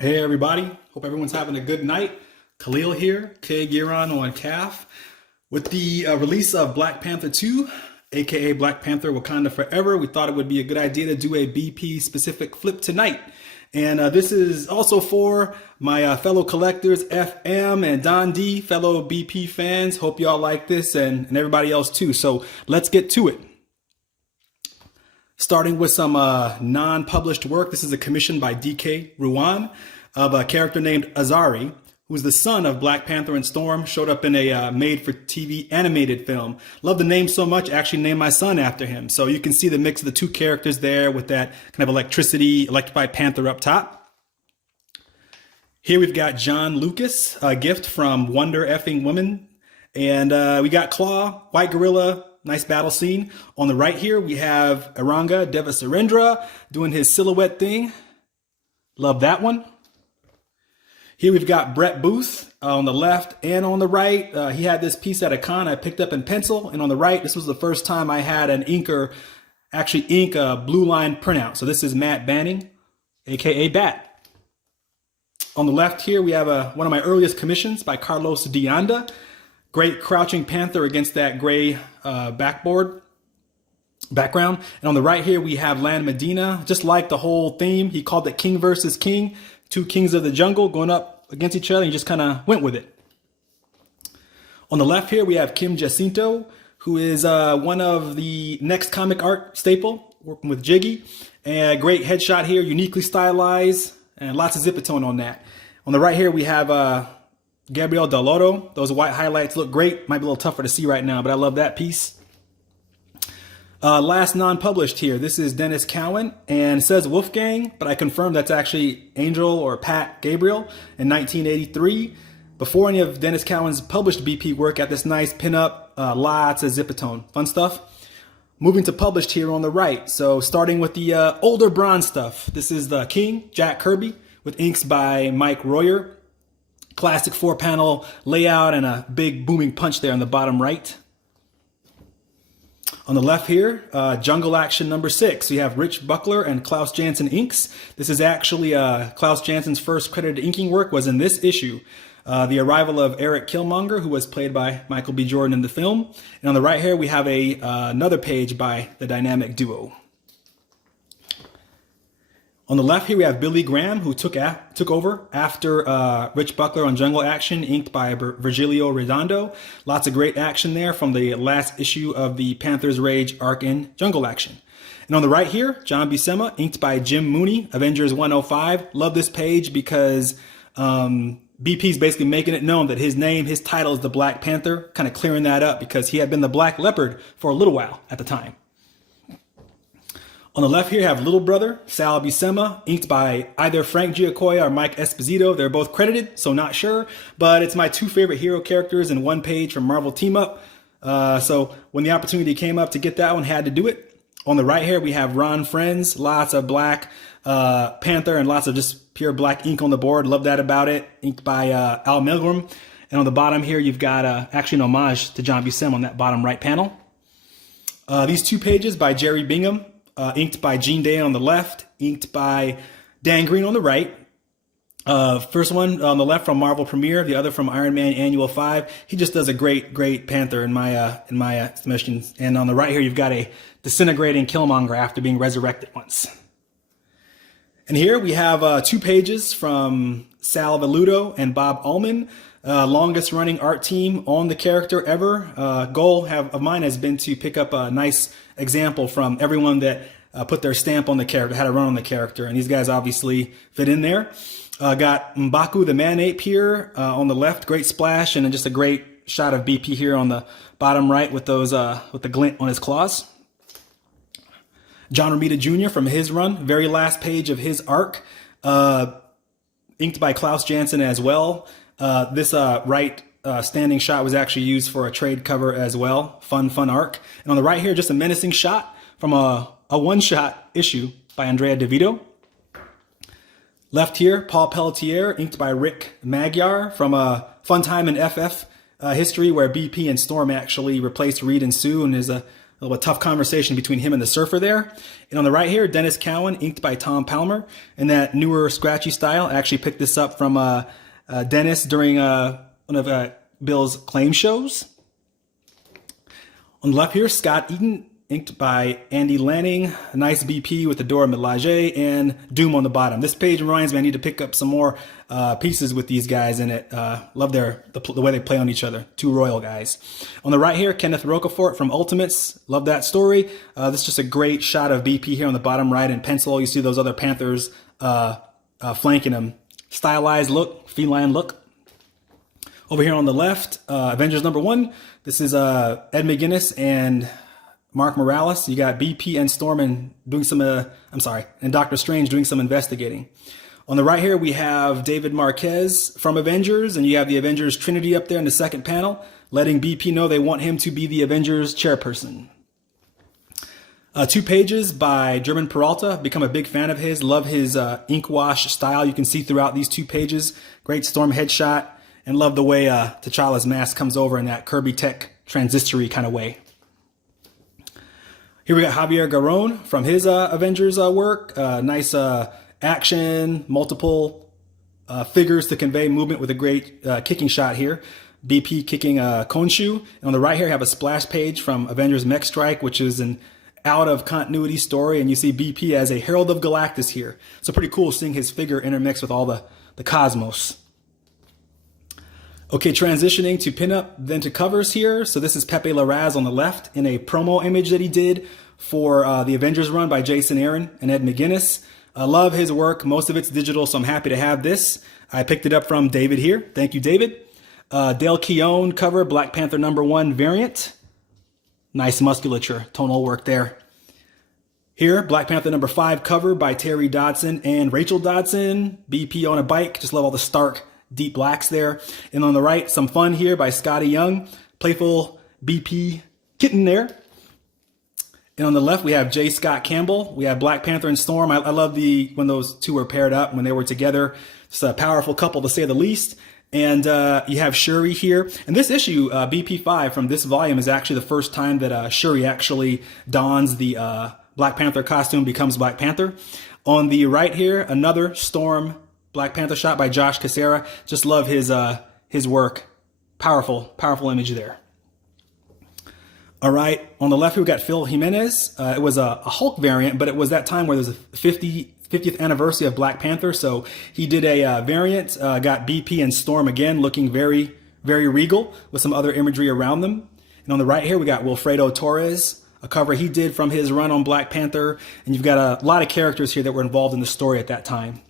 Hey everybody, hope everyone's having a good night. Kahlil here, Gearon on CAF. With the release of Black Panther 2, aka Black Panther Wakanda Forever, we thought it would be a good idea to do a BP specific flip tonight. And this is also for my fellow collectors, FM and Don D, fellow BP fans. Hope y'all like this and everybody else too. So let's get to it. Starting with some non-published work. This is a commission by D.K. Ruan of a character named Azari, who's the son of Black Panther and Storm, showed up in a made-for-TV animated film. Love the name so much, actually named my son after him. So you can see the mix of the two characters there with that kind of electrified panther up top. Here we've got John Lucas, a gift from Wonder Effing Woman. And we got Claw, White Gorilla. Nice battle scene. On the right here, we have Aranga Devasarendra doing his silhouette thing. Love that one. Here we've got Brett Booth on the left and on the right. He had this piece at a con I picked up in pencil. And on the right, this was the first time I had an inker actually ink a blue line printout. So this is Matt Banning, aka Bat. On the left here, we have one of my earliest commissions by Carlos Deanda. Great crouching panther against that gray background. And on the right here, we have Land Medina. Just like the whole theme, he called it King versus King. Two kings of the jungle going up against each other. And he just kind of went with it. On the left here, we have Kim Jacinto, who is one of the next comic art staple, working with Jiggy. And great headshot here, uniquely stylized, and lots of zipatone on that. On the right here, we have Gabriel Daloro. Those white highlights look great. Might be a little tougher to see right now, but I love that piece. Last non-published here. This is Dennis Cowan and it says Wolfgang, but I confirmed that's actually Angel or Pat Gabriel in 1983. Before any of Dennis Cowan's published BP work, at this nice pinup, lots of zipatone. Fun stuff. Moving to published here on the right. So starting with the older bronze stuff. This is the King, Jack Kirby, with inks by Mike Royer. Classic 4-panel layout and a big booming punch there on the bottom right. On the left here, Jungle Action number 6. We have Rich Buckler and Klaus Janson inks. This is actually Klaus Janson's first credited inking work was in this issue. The arrival of Eric Killmonger, who was played by Michael B. Jordan in the film. And on the right here, we have another page by the dynamic duo. On the left here, we have Billy Graham, who took over after Rich Buckler on Jungle Action, inked by Virgilio Redondo. Lots of great action there from the last issue of the Panther's Rage arc in Jungle Action. And on the right here, John Buscema, inked by Jim Mooney, Avengers 105. Love this page because BP's basically making it known that his title is the Black Panther, kind of clearing that up because he had been the Black Leopard for a little while at the time. On the left here, you have Little Brother, Sal Buscema, inked by either Frank Giacoya or Mike Esposito. They're both credited, so not sure. But it's my two favorite hero characters in one page from Marvel Team Up. So when the opportunity came up to get that one, had to do it. On the right here, we have Ron Friends, lots of Black Panther and lots of just pure black ink on the board. Love that about it. Inked by Al Milgram. And on the bottom here, you've got actually an homage to John Buscema on that bottom right panel. These two pages by Jerry Bingham. Inked by Gene Day on the left, inked by Dan Green on the right. First one on the left from Marvel Premiere, the other from Iron Man Annual 5. He just does a great Panther in my estimation. And on the right here, you've got a disintegrating Killmonger after being resurrected once. And here we have 2 pages from Sal Velluto and Bob Ullman. Longest running art team on the character ever. Goal of mine has been to pick up a nice example from everyone that put their stamp on the character, had a run on the character, and these guys obviously fit in there. Got M'Baku the Man-Ape here on the left, great splash, and then just a great shot of BP here on the bottom right with those with the glint on his claws. John Romita Jr. from his run, very last page of his arc, inked by Klaus Janson as well. This right standing shot was actually used for a trade cover as well. Fun arc. And on the right here, just a menacing shot from a one-shot issue by Andrea DeVito. Left here, Paul Pelletier, inked by Rick Magyar from a fun time in FF history where BP and Storm actually replaced Reed and Sue, and is a A little tough conversation between him and the Surfer there. And on the right here, Dennis Cowan, inked by Tom Palmer in that newer scratchy style. I actually picked this up from Dennis during one of Bill's claim shows. On the left here, Scott Eaton, inked by Andy Lanning. A nice BP with the Dora Milaje and Doom on the bottom. This page reminds me I need to pick up some more pieces with these guys in it. Love the way they play on each other. Two royal guys. On the right here, Kenneth Rocafort from Ultimates. Love that story. This is just a great shot of BP here on the bottom right in pencil. You see those other Panthers flanking him. Stylized look, feline look. Over here on the left, Avengers #1. This is Ed McGuinness and Mark Morales. You got BP and Storm and doing some, and Doctor Strange doing some investigating. On the right here, we have David Marquez from Avengers, and you have the Avengers Trinity up there in the second panel, letting BP know they want him to be the Avengers chairperson. 2 pages by German Peralta. Become a big fan of his. Love his ink wash style. You can see throughout these 2 pages. Great Storm headshot. And love the way T'Challa's mask comes over in that Kirby Tech transistory kind of way. Here we got Javier Gearon from his Avengers work. Nice action, multiple figures to convey movement with a great kicking shot here. BP kicking Khonshu. And on the right here, I have a splash page from Avengers Mech Strike, which is an out of continuity story. And you see BP as a Herald of Galactus here. So pretty cool seeing his figure intermixed with all the cosmos. Okay, transitioning to pinup, then to covers here. So this is Pepe Larraz on the left in a promo image that he did for the Avengers run by Jason Aaron and Ed McGuinness. I love his work. Most of it's digital, so I'm happy to have this. I picked it up from David here. Thank you, David. Dale Keown cover, Black Panther #1 variant. Nice musculature, tonal work there. Here, Black Panther #5 cover by Terry Dodson and Rachel Dodson. BP on a bike. Just love all the stark deep blacks there. And on the right, some fun here by Scotty Young. Playful BP kitten there. And on the left, we have J. Scott Campbell. We have Black Panther and Storm. I love when those two were paired up, when they were together. It's a powerful couple, to say the least. And you have Shuri here. And this issue, BP5 from this volume, is actually the first time that Shuri actually dons the Black Panther costume, becomes Black Panther. On the right here, another Storm Black Panther shot by Josh Cassera. Just love his work. Powerful image there. All right, on the left here we got Phil Jimenez. It was a Hulk variant, but it was that time where there was a 50th anniversary of Black Panther. So he did a variant, got BP and Storm again, looking very, very regal with some other imagery around them. And on the right here we got Wilfredo Torres, a cover he did from his run on Black Panther. And you've got a lot of characters here that were involved in the story at that time.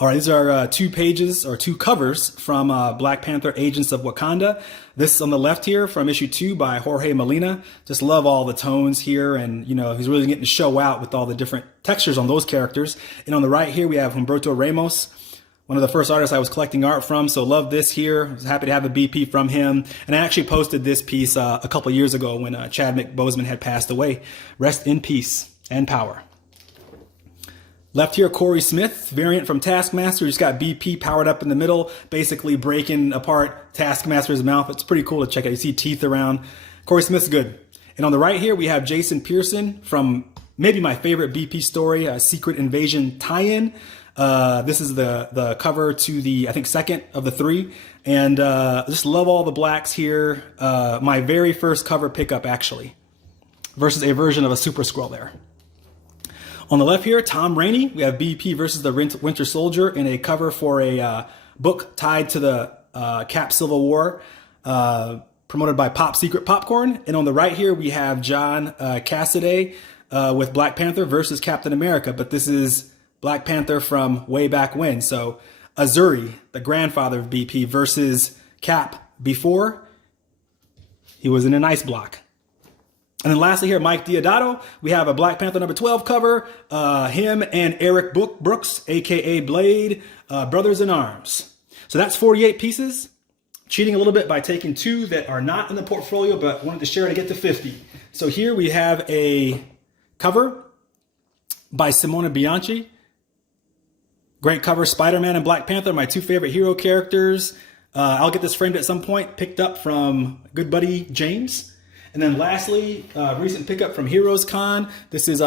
All right, these are 2 pages or 2 covers from Black Panther Agents of Wakanda. This on the left here from issue 2 by Jorge Molina. Just love all the tones here, and you know, he's really getting to show out with all the different textures on those characters. And on the right here we have Humberto Ramos, one of the first artists I was collecting art from, so love this here. I was happy to have a BP from him. And I actually posted this piece a couple years ago when Chadwick Boseman had passed away. Rest in peace and power. Left here, Corey Smith, variant from Taskmaster. He's got BP powered up in the middle, basically breaking apart Taskmaster's mouth. It's pretty cool to check out. You see teeth around. Corey Smith's good. And on the right here, we have Jason Pearson from maybe my favorite BP story, a Secret Invasion tie-in. This is the cover to the, I think, second of the 3. And just love all the blacks here. My very first cover pickup, actually, versus a version of a Super Skrull there. On the left here, Tom Rainey. We have BP versus the Winter Soldier in a cover for a book tied to the Cap Civil War, promoted by Pop Secret Popcorn. And on the right here, we have John Cassaday with Black Panther versus Captain America. But this is Black Panther from way back when. So Azuri, the grandfather of BP, versus Cap before he was in an ice block. And then lastly here, Mike Deodato. We have a Black Panther #12 cover. Him and Eric Brooks, a.k.a. Blade, brothers in arms. So that's 48 pieces. Cheating a little bit by taking 2 that are not in the portfolio, but wanted to share to get to 50. So here we have a cover by Simona Bianchi. Great cover, Spider-Man and Black Panther, my 2 favorite hero characters. I'll get this framed at some point, picked up from good buddy James. And And then lastly, recent pickup from Heroes Con. This is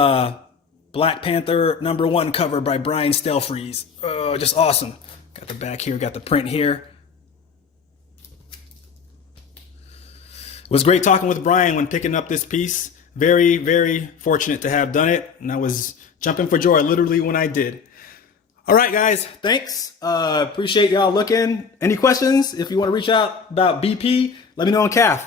Black Panther #1 cover by Brian Stelfreeze. Oh, just awesome. Got the back here, got the print here. It was great talking with Brian when picking up this piece. Very, very fortunate to have done it. And I was jumping for joy literally when I did. All right, guys, thanks. Appreciate y'all looking. Any questions? If you want to reach out about BP, let me know on CAF.